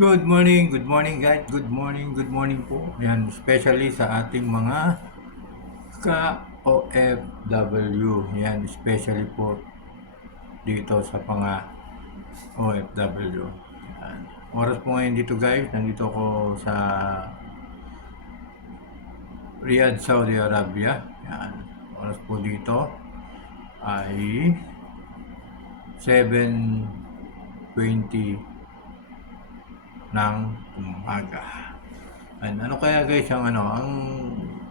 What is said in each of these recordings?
Good morning guys, good morning po. Yan, especially sa ating mga ka-OFW. Yan, especially po dito sa mga OFW. Yan. Oras po ngayon dito guys, nandito ko sa Riyadh, Saudi Arabia. Yan, oras po dito ay 7:20 ng umaga. Ano kaya guys ang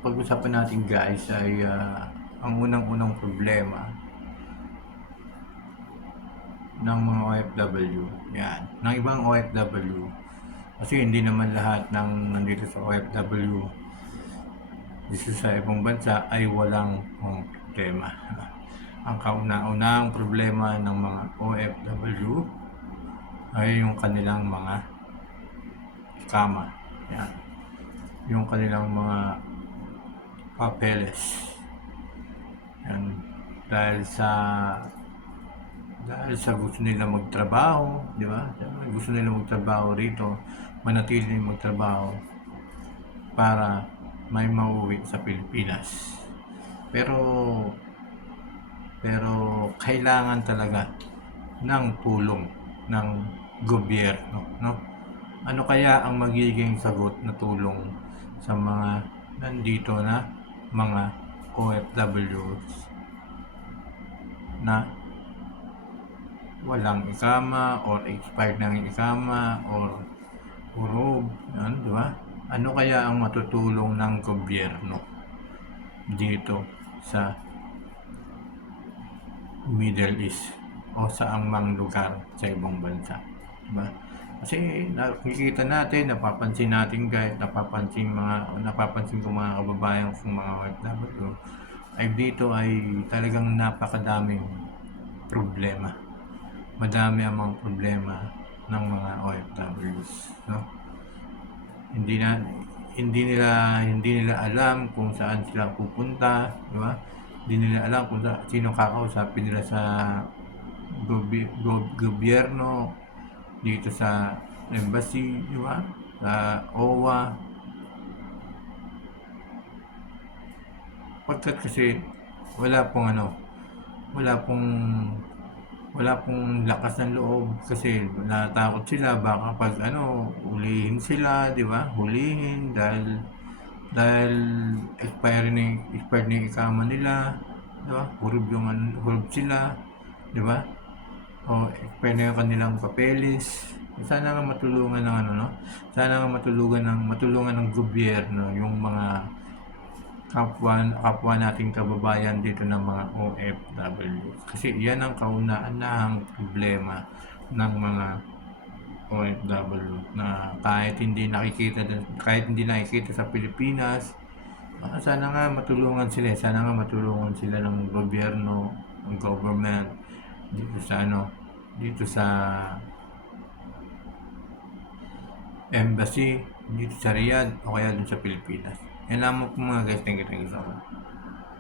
pag-usapan natin guys ay ang unang-unang problema ng mga OFW. Yan, ng ibang OFW. Kasi hindi naman lahat ng nandito sa OFW dito sa ibang bansa ay walang problema. Ang kauna-unahang problema ng mga OFW ay yung kanilang mga kama. Yan. Yung kanilang mga papeles. Yan. Dahil sa gusto nila magtrabaho, di ba? Gusto nila magtrabaho rito, manatili magtrabaho para may mauwi sa Pilipinas. Pero kailangan talaga ng tulong ng gobyerno, no? Ano kaya ang magiging sagot na tulong sa mga nandito na mga OFWs na walang ikama or expired ng ikama or hurog, yan, di ba? Ano kaya ang matutulong ng gobyerno dito sa Middle East o sa mang lugar sa ibang bansa, di ba? Kasi nakikita natin, napapansin natin guys, napapansin ko mga kababayan kong mga OFW ay dito ay talagang napakadaming problema. Madami ang mga problema ng mga OFWs, no? Hindi nila alam kung saan sila pupunta, di ba? Hindi nila alam kung sino kakausapin nila sa gobyerno dito sa embassy, di ba? Sa OWA. Pagkat kasi wala pong lakas ng loob kasi natakot sila baka pag hulihin sila, di ba? Hulihin dahil expired na yung ikama nila, di ba? Hurub sila, di ba? O expired na yung kanilang papeles. Sana nga matulungan Sana nga matulungan ng gobyerno yung mga kapwa nating kababayan dito ng mga OFW. Kasi yan ang kauna-unahang problema ng mga OFW na kahit hindi nakikita sa Pilipinas, sana nga matulungan sila ng gobyerno, ng government dito sa embassy dito sa Riyadh o kaya dun sa Pilipinas. Yan lamang po mga guys. Thank you so much.